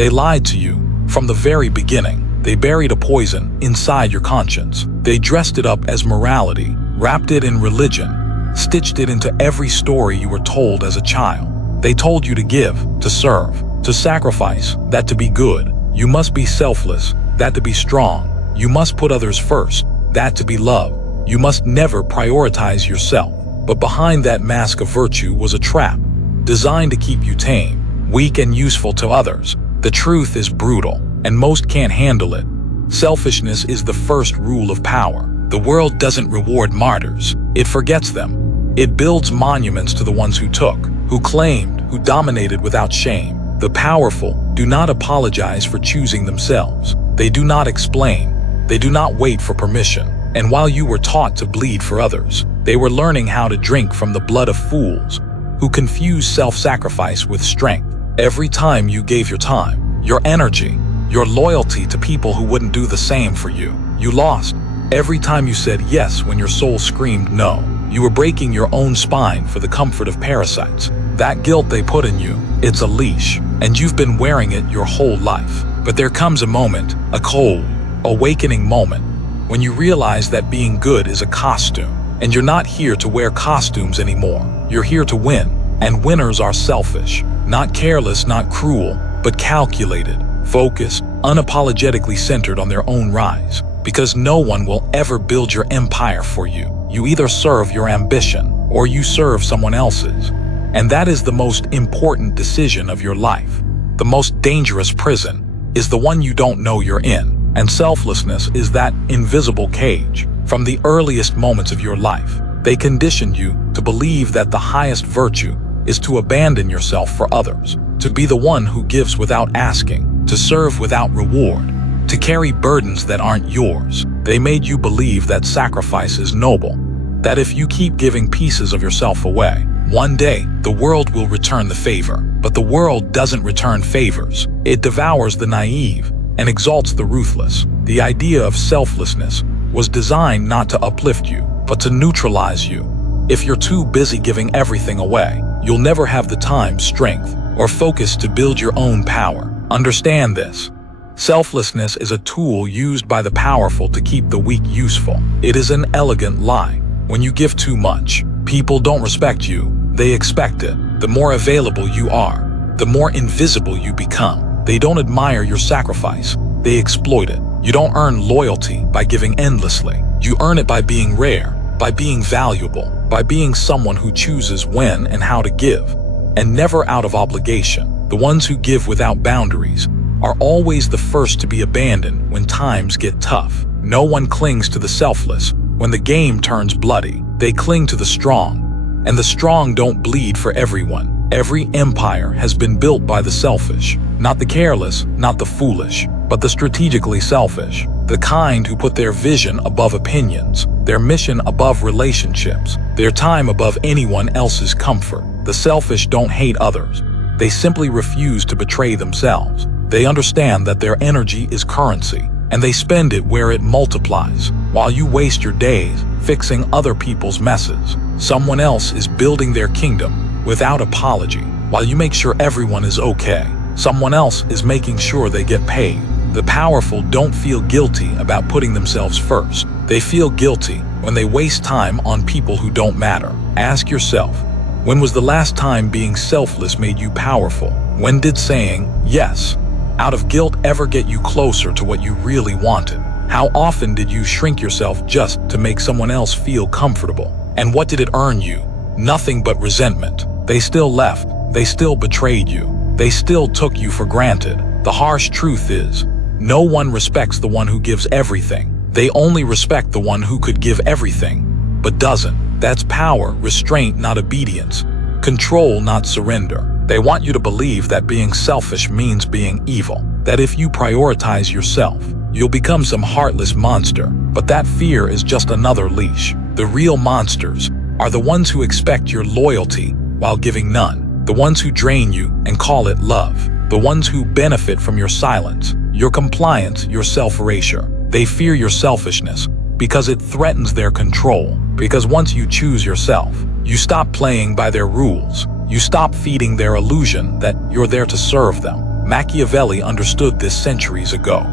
They lied to you from the very beginning. They buried a poison inside your conscience. They dressed it up as morality, wrapped it in religion, stitched it into every story you were told as a child. They told you to give, to serve, to sacrifice, that to be good. You must be selfless, that to be strong. You must put others first, that to be love. You must never prioritize yourself. But behind that mask of virtue was a trap, designed to keep you tame, weak and useful to others. The truth is brutal, and most can't handle it. Selfishness is the first rule of power. The world doesn't reward martyrs, it forgets them. It builds monuments to the ones who took, who claimed, who dominated without shame. The powerful do not apologize for choosing themselves. They do not explain. They do not wait for permission. And while you were taught to bleed for others, they were learning how to drink from the blood of fools who confuse self-sacrifice with strength. Every time you gave your time, your energy, your loyalty to people who wouldn't do the same for you, you lost. Every time you said yes when your soul screamed no, you were breaking your own spine for the comfort of parasites. That guilt they put in you, it's a leash, and you've been wearing it your whole life. But there comes a moment, a cold, awakening moment, when you realize that being good is a costume, and you're not here to wear costumes anymore. You're here to win, and winners are selfish, not careless, not cruel, but calculated, focused, unapologetically centered on their own rise. Because no one will ever build your empire for you. You either serve your ambition, or you serve someone else's. And that is the most important decision of your life. The most dangerous prison is the one you don't know you're in. And selflessness is that invisible cage. From the earliest moments of your life, they conditioned you to believe that the highest virtue is to abandon yourself for others, to be the one who gives without asking, to serve without reward, to carry burdens that aren't yours. They made you believe that sacrifice is noble, that if you keep giving pieces of yourself away, one day the world will return the favor. But the world doesn't return favors. It devours the naive and exalts the ruthless. The idea of selflessness was designed not to uplift you, but to neutralize you. If you're too busy giving everything away, you'll never have the time, strength, or focus to build your own power. Understand this. Selflessness is a tool used by the powerful to keep the weak useful. It is an elegant lie. When you give too much, people don't respect you, they expect it. The more available you are, the more invisible you become. They don't admire your sacrifice, they exploit it. You don't earn loyalty by giving endlessly. You earn it by being rare, by being valuable, by being someone who chooses when and how to give, and never out of obligation. The ones who give without boundaries are always the first to be abandoned when times get tough. No one clings to the selfless when the game turns bloody. They cling to the strong, and the strong don't bleed for everyone. Every empire has been built by the selfish, not the careless, not the foolish, but the strategically selfish, the kind who put their vision above opinions, their mission above relationships, their time above anyone else's comfort. The selfish don't hate others. They simply refuse to betray themselves. They understand that their energy is currency, and they spend it where it multiplies. While you waste your days fixing other people's messes, someone else is building their kingdom without apology. While you make sure everyone is okay, someone else is making sure they get paid. The powerful don't feel guilty about putting themselves first. They feel guilty when they waste time on people who don't matter. Ask yourself, when was the last time being selfless made you powerful? When did saying yes out of guilt ever get you closer to what you really wanted? How often did you shrink yourself just to make someone else feel comfortable? And what did it earn you? Nothing but resentment. They still left. They still betrayed you. They still took you for granted. The harsh truth is, no one respects the one who gives everything. They only respect the one who could give everything, but doesn't. That's power, restraint, not obedience. Control, not surrender. They want you to believe that being selfish means being evil, that if you prioritize yourself, you'll become some heartless monster. But that fear is just another leash. The real monsters are the ones who expect your loyalty while giving none, the ones who drain you and call it love, the ones who benefit from your silence, your compliance, your self-erasure. They fear your selfishness because it threatens their control. Because once you choose yourself, you stop playing by their rules. You stop feeding their illusion that you're there to serve them. Machiavelli understood this centuries ago.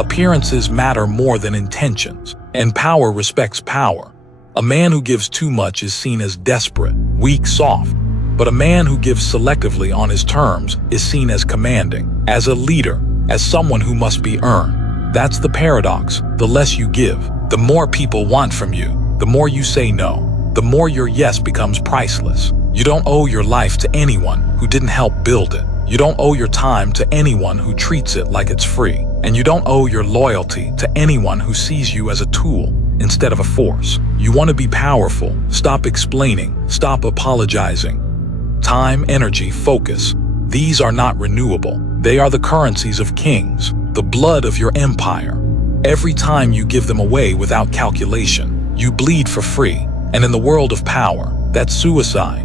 Appearances matter more than intentions, and power respects power. A man who gives too much is seen as desperate, weak, soft. But a man who gives selectively on his terms is seen as commanding, as a leader, as someone who must be earned. That's the paradox. The less you give, the more people want from you. The more you say no, the more your yes becomes priceless. You don't owe your life to anyone who didn't help build it. You don't owe your time to anyone who treats it like it's free. And you don't owe your loyalty to anyone who sees you as a tool instead of a force. You want to be powerful. Stop explaining. Stop apologizing. Time, energy, focus. These are not renewable. They are the currencies of kings, the blood of your empire. Every time you give them away without calculation, you bleed for free. And in the world of power, that's suicide.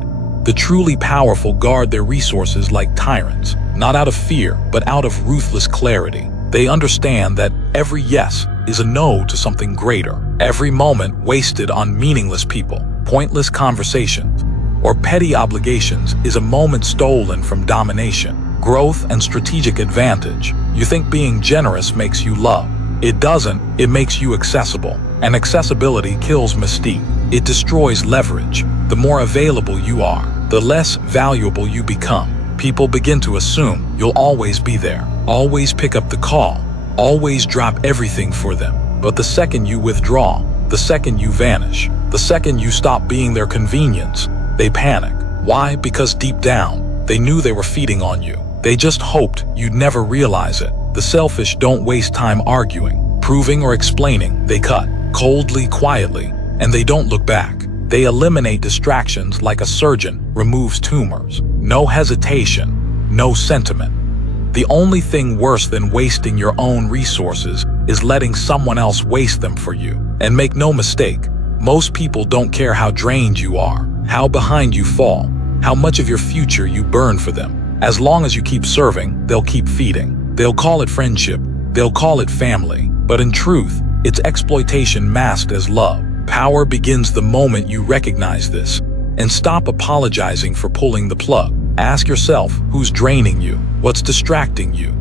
The truly powerful guard their resources like tyrants, not out of fear, but out of ruthless clarity. They understand that every yes is a no to something greater. Every moment wasted on meaningless people, pointless conversations, or petty obligations is a moment stolen from domination, growth, and strategic advantage. You think being generous makes you love. It doesn't. It makes you accessible. And accessibility kills mystique. It destroys leverage. The more available you are, the less valuable you become. People begin to assume you'll always be there, always pick up the call, always drop everything for them. But the second you withdraw, the second you vanish, the second you stop being their convenience, they panic. Why? Because deep down, they knew they were feeding on you. They just hoped you'd never realize it. The selfish don't waste time arguing, proving, or explaining. They cut, coldly, quietly, and they don't look back. They eliminate distractions like a surgeon removes tumors. No hesitation, no sentiment. The only thing worse than wasting your own resources is letting someone else waste them for you. And make no mistake, most people don't care how drained you are, how behind you fall, how much of your future you burn for them. As long as you keep serving, they'll keep feeding. They'll call it friendship, they'll call it family, but in truth, it's exploitation masked as love. Power begins the moment you recognize this. And stop apologizing for pulling the plug. Ask yourself, who's draining you? What's distracting you?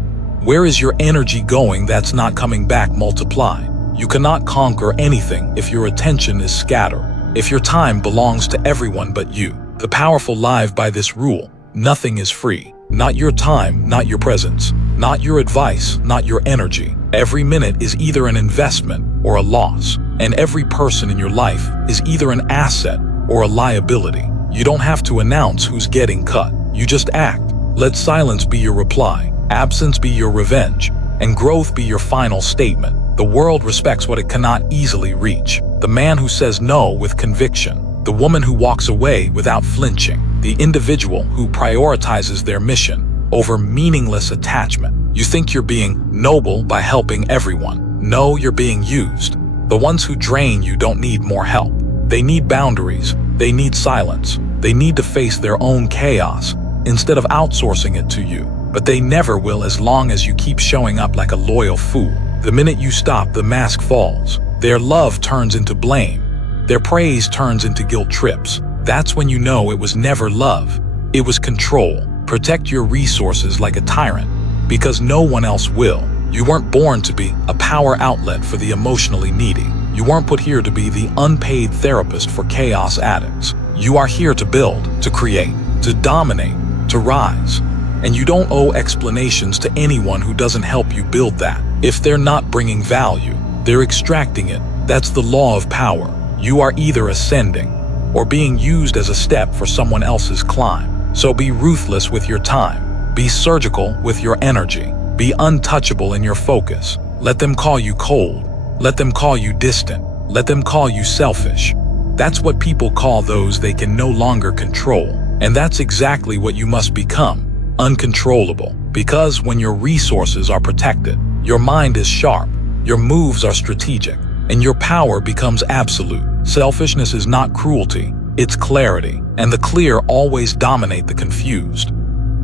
Where is your energy going that's not coming back multiplied? You cannot conquer anything if your attention is scattered. If your time belongs to everyone but you. The powerful live by this rule: nothing is free. Not your time, not your presence, not your advice, not your energy. Every minute is either an investment or a loss, and every person in your life is either an asset or a liability. You don't have to announce who's getting cut. You just act. Let silence be your reply, absence be your revenge, and growth be your final statement. The world respects what it cannot easily reach. The man who says no with conviction, the woman who walks away without flinching, the individual who prioritizes their mission over meaningless attachment. You think you're being noble by helping everyone. No, you're being used. The ones who drain you don't need more help. They need boundaries. They need silence. They need to face their own chaos instead of outsourcing it to you. But they never will as long as you keep showing up like a loyal fool. The minute you stop, the mask falls. Their love turns into blame. Their praise turns into guilt trips. That's when you know it was never love. It was control. Protect your resources like a tyrant, because no one else will. You weren't born to be a power outlet for the emotionally needy. You weren't put here to be the unpaid therapist for chaos addicts. You are here to build, to create, to dominate, to rise. And you don't owe explanations to anyone who doesn't help you build that. If they're not bringing value, they're extracting it. That's the law of power. You are either ascending or being used as a step for someone else's climb. So be ruthless with your time. Be surgical with your energy. Be untouchable in your focus. Let them call you cold. Let them call you distant. Let them call you selfish. That's what people call those they can no longer control. And that's exactly what you must become. Uncontrollable. Because when your resources are protected, your mind is sharp, your moves are strategic, and your power becomes absolute. Selfishness is not cruelty, it's clarity, and the clear always dominate the confused.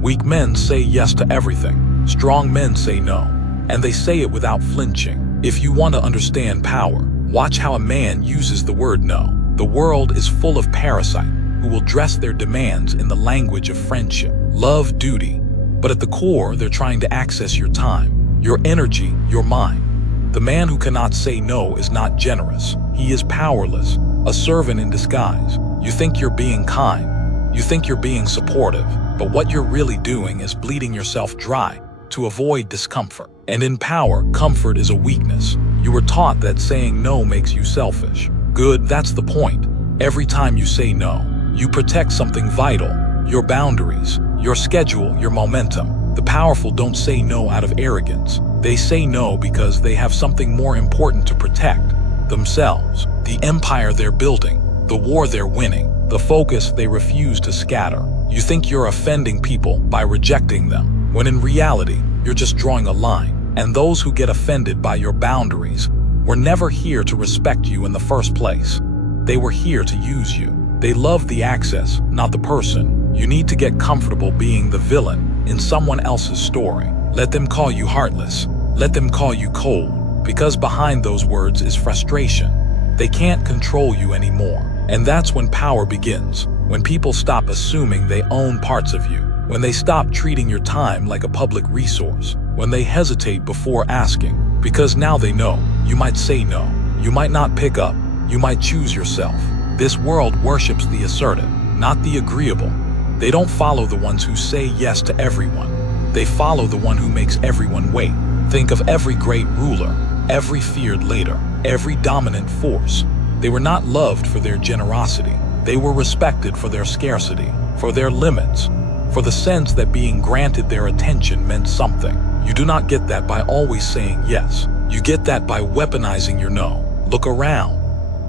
Weak men say yes to everything. Strong men say no, and they say it without flinching. If you want to understand power, watch how a man uses the word no. The world is full of parasites who will dress their demands in the language of friendship, love, duty. But at the core, they're trying to access your time, your energy, your mind. The man who cannot say no is not generous. He is powerless, a servant in disguise. You think you're being kind. You think you're being supportive. But what you're really doing is bleeding yourself dry to avoid discomfort. And in power, comfort is a weakness. You were taught that saying no makes you selfish. Good, that's the point. Every time you say no, you protect something vital, your boundaries, your schedule, your momentum. The powerful don't say no out of arrogance. They say no because they have something more important to protect: themselves, the empire they're building, the war they're winning, the focus they refuse to scatter. You think you're offending people by rejecting them, when in reality, you're just drawing a line. And those who get offended by your boundaries were never here to respect you in the first place. They were here to use you. They love the access, not the person. You need to get comfortable being the villain in someone else's story. Let them call you heartless. Let them call you cold, because behind those words is frustration. They can't control you anymore. And that's when power begins. When people stop assuming they own parts of you. When they stop treating your time like a public resource. When they hesitate before asking. Because now they know. You might say no. You might not pick up. You might choose yourself. This world worships the assertive, not the agreeable. They don't follow the ones who say yes to everyone. They follow the one who makes everyone wait. Think of every great ruler, every feared leader, every dominant force. They were not loved for their generosity. They were respected for their scarcity, for their limits, for the sense that being granted their attention meant something. You do not get that by always saying yes. You get that by weaponizing your no. Look around.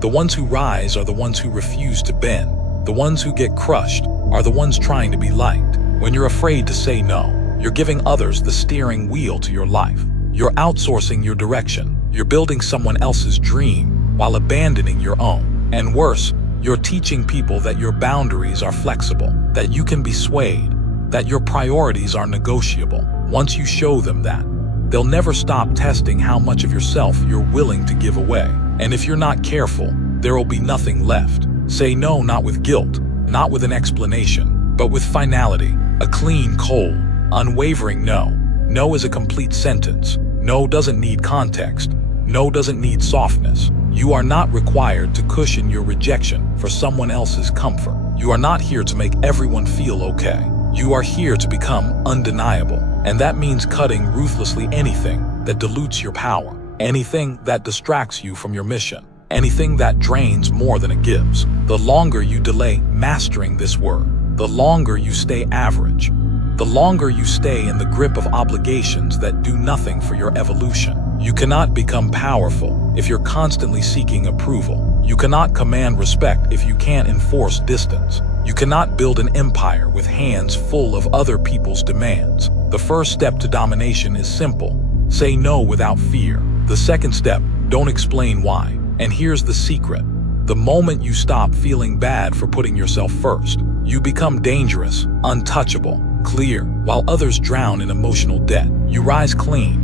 The ones who rise are the ones who refuse to bend. The ones who get crushed are the ones trying to be liked. When you're afraid to say no, you're giving others the steering wheel to your life. You're outsourcing your direction. You're building someone else's dream while abandoning your own. And worse, you're teaching people that your boundaries are flexible, that you can be swayed, that your priorities are negotiable. Once you show them that, they'll never stop testing how much of yourself you're willing to give away. And if you're not careful, there will be nothing left. Say no not with guilt, not with an explanation, but with finality, a clean, cold, unwavering no. No is a complete sentence. No doesn't need context. No doesn't need softness. You are not required to cushion your rejection for someone else's comfort. You are not here to make everyone feel okay. You are here to become undeniable. And that means cutting ruthlessly anything that dilutes your power, anything that distracts you from your mission, anything that drains more than it gives. The longer you delay mastering this word, the longer you stay average, the longer you stay in the grip of obligations that do nothing for your evolution. You cannot become powerful if you're constantly seeking approval. You cannot command respect if you can't enforce distance. You cannot build an empire with hands full of other people's demands. The first step to domination is simple. Say no without fear. The second step, don't explain why. And here's the secret. The moment you stop feeling bad for putting yourself first, you become dangerous, untouchable, clear, while others drown in emotional debt. You rise clean,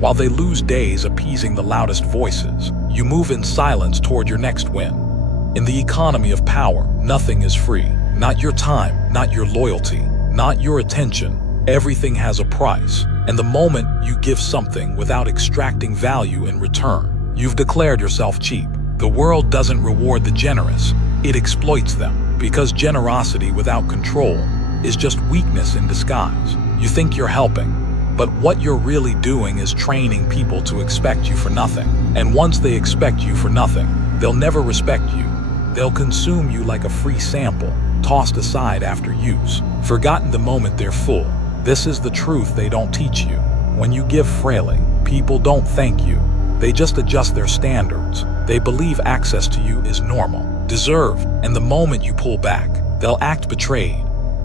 while they lose days appeasing the loudest voices. You move in silence toward your next win. In the economy of power, nothing is free. Not your time, not your loyalty, not your attention. Everything has a price. And the moment you give something without extracting value in return, you've declared yourself cheap. The world doesn't reward the generous, it exploits them. Because generosity without control is just weakness in disguise. You think you're helping, but what you're really doing is training people to expect you for nothing. And once they expect you for nothing, they'll never respect you. They'll consume you like a free sample, tossed aside after use, forgotten the moment they're full. This is the truth they don't teach you. When you give freely, people don't thank you. They just adjust their standards. They believe access to you is normal, deserved, and the moment you pull back, they'll act betrayed.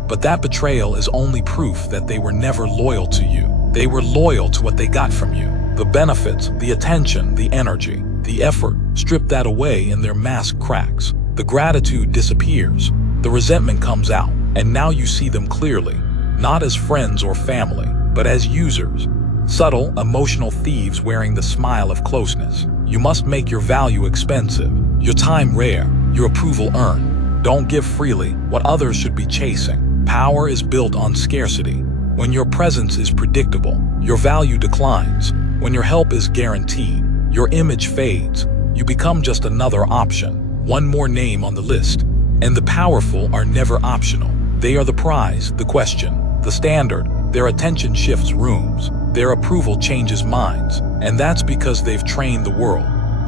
But that betrayal is only proof that they were never loyal to you. They were loyal to what they got from you. The benefits, the attention, the energy, the effort, strip that away in their mask cracks. The gratitude disappears. The resentment comes out, and now you see them clearly, not as friends or family, but as users. Subtle, emotional thieves wearing the smile of closeness. You must make your value expensive, your time rare, your approval earned. Don't give freely what others should be chasing. Power is built on scarcity. When your presence is predictable, your value declines. When your help is guaranteed, your image fades. You become just another option, one more name on the list. And the powerful are never optional. They are the prize, the question, the standard. Their attention shifts rooms. Their approval changes minds. And that's because they've trained the world.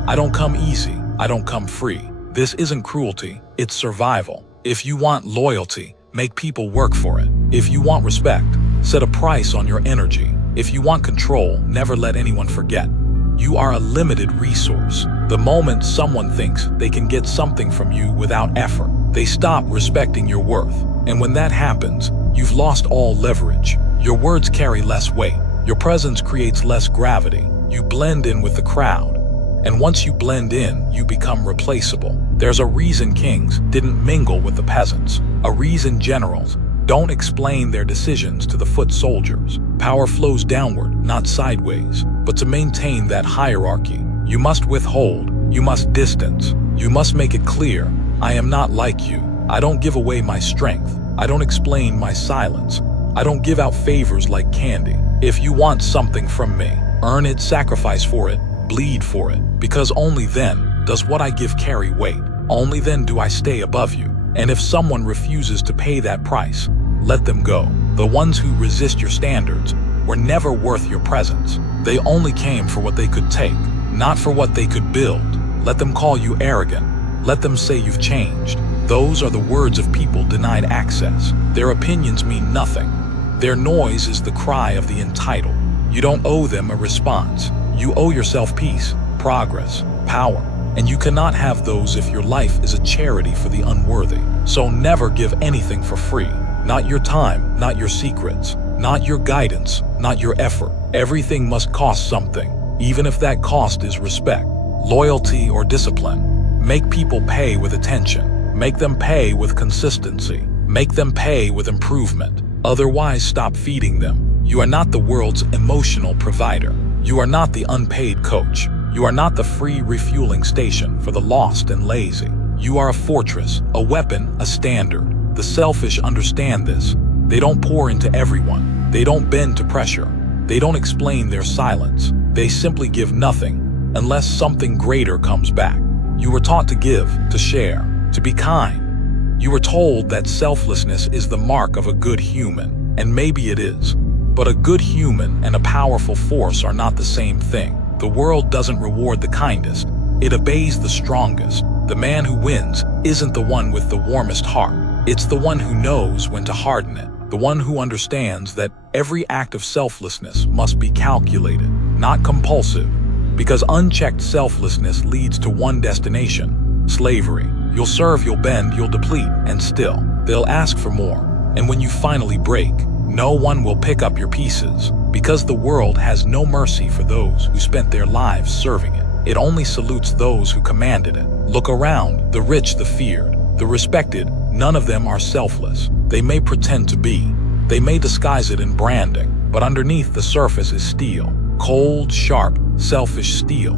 I don't come easy. I don't come free. This isn't cruelty. It's survival. If you want loyalty, make people work for it. If you want respect, set a price on your energy. If you want control, never let anyone forget. You are a limited resource. The moment someone thinks they can get something from you without effort, they stop respecting your worth. And when that happens, you've lost all leverage. Your words carry less weight. Your presence creates less gravity. You blend in with the crowd. And once you blend in, you become replaceable. There's a reason kings didn't mingle with the peasants. A reason generals don't explain their decisions to the foot soldiers. Power flows downward, not sideways. But to maintain that hierarchy, you must withhold, you must distance, you must make it clear, I am not like you. I don't give away my strength. I don't explain my silence. I don't give out favors like candy. If you want something from me, earn it, sacrifice for it, bleed for it, because only then does what I give carry weight. Only then do I stay above you. And if someone refuses to pay that price, let them go. The ones who resist your standards were never worth your presence. They only came for what they could take, not for what they could build. Let them call you arrogant. Let them say you've changed. Those are the words of people denied access. Their opinions mean nothing. Their noise is the cry of the entitled. You don't owe them a response. You owe yourself peace, progress, power. And you cannot have those if your life is a charity for the unworthy. So never give anything for free. Not your time, not your secrets, not your guidance, not your effort. Everything must cost something, even if that cost is respect, loyalty, or discipline. Make people pay with attention. Make them pay with consistency. Make them pay with improvement. Otherwise, stop feeding them. You are not the world's emotional provider. You are not the unpaid coach. You are not the free refueling station for the lost and lazy. You are a fortress, a weapon, a standard. The selfish understand this. They don't pour into everyone. They don't bend to pressure. They don't explain their silence. They simply give nothing unless something greater comes back. You were taught to give, to share, to be kind. You were told that selflessness is the mark of a good human, and maybe it is. But a good human and a powerful force are not the same thing. The world doesn't reward the kindest. It obeys the strongest. The man who wins isn't the one with the warmest heart. It's the one who knows when to harden it. The one who understands that every act of selflessness must be calculated, not compulsive. Because unchecked selflessness leads to one destination: slavery. You'll serve, you'll bend, you'll deplete, and still, they'll ask for more. And when you finally break, no one will pick up your pieces, because the world has no mercy for those who spent their lives serving it. It only salutes those who commanded it. Look around, the rich, the feared, the respected, none of them are selfless. They may pretend to be. They may disguise it in branding, but underneath the surface is steel. Cold, sharp, selfish steel.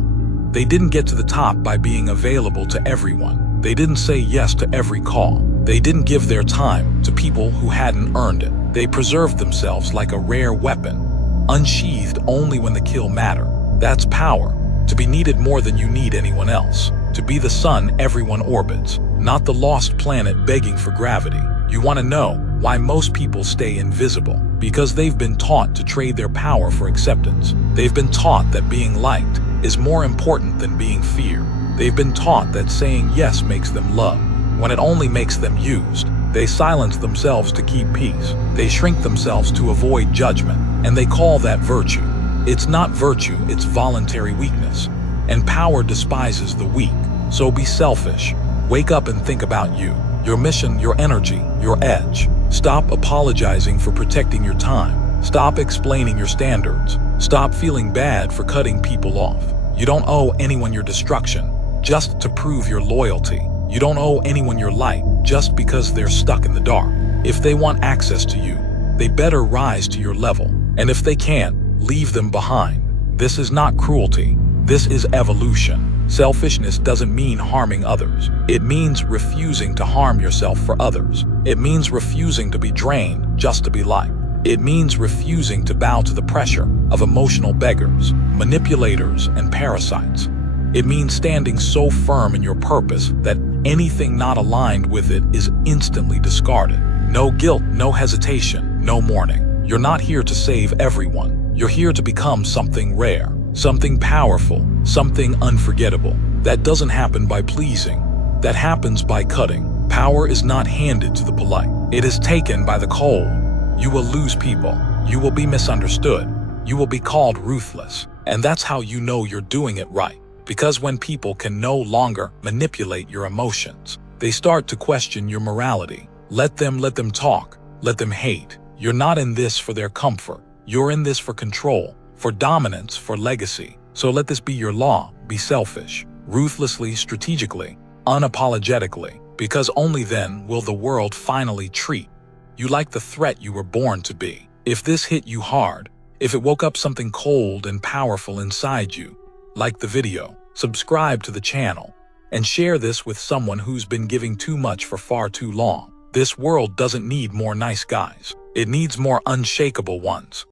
They didn't get to the top by being available to everyone. They didn't say yes to every call. They didn't give their time to people who hadn't earned it. They preserved themselves like a rare weapon, unsheathed only when the kill mattered. That's power, to be needed more than you need anyone else. To be the sun everyone orbits, not the lost planet begging for gravity. You want to know why most people stay invisible? Because they've been taught to trade their power for acceptance. They've been taught that being liked is more important than being feared. They've been taught that saying yes makes them loved, when it only makes them used. They silence themselves to keep peace. They shrink themselves to avoid judgment, and they call that virtue. It's not virtue, it's voluntary weakness. And power despises the weak. So be selfish. Wake up and think about you, your mission, your energy, your edge. Stop apologizing for protecting your time. Stop explaining your standards. Stop feeling bad for cutting people off. You don't owe anyone your destruction just to prove your loyalty. You don't owe anyone your light just because they're stuck in the dark. If they want access to you, they better rise to your level. And if they can't, leave them behind. This is not cruelty. This is evolution. Selfishness doesn't mean harming others. It means refusing to harm yourself for others. It means refusing to be drained just to be liked. It means refusing to bow to the pressure of emotional beggars, manipulators, and parasites. It means standing so firm in your purpose that anything not aligned with it is instantly discarded. No guilt, no hesitation, no mourning. You're not here to save everyone. You're here to become something rare, something powerful, something unforgettable. That doesn't happen by pleasing. That happens by cutting. Power is not handed to the polite. It is taken by the cold. You will lose people. You will be misunderstood. You will be called ruthless. And that's how you know you're doing it right. Because when people can no longer manipulate your emotions, they start to question your morality. Let them talk. Let them hate. You're not in this for their comfort. You're in this for control, for dominance, for legacy. So let this be your law. Be selfish, ruthlessly, strategically, unapologetically, because only then will the world finally treat you like the threat you were born to be. If this hit you hard, if it woke up something cold and powerful inside you, like the video, subscribe to the channel, and share this with someone who's been giving too much for far too long. This world doesn't need more nice guys. It needs more unshakable ones.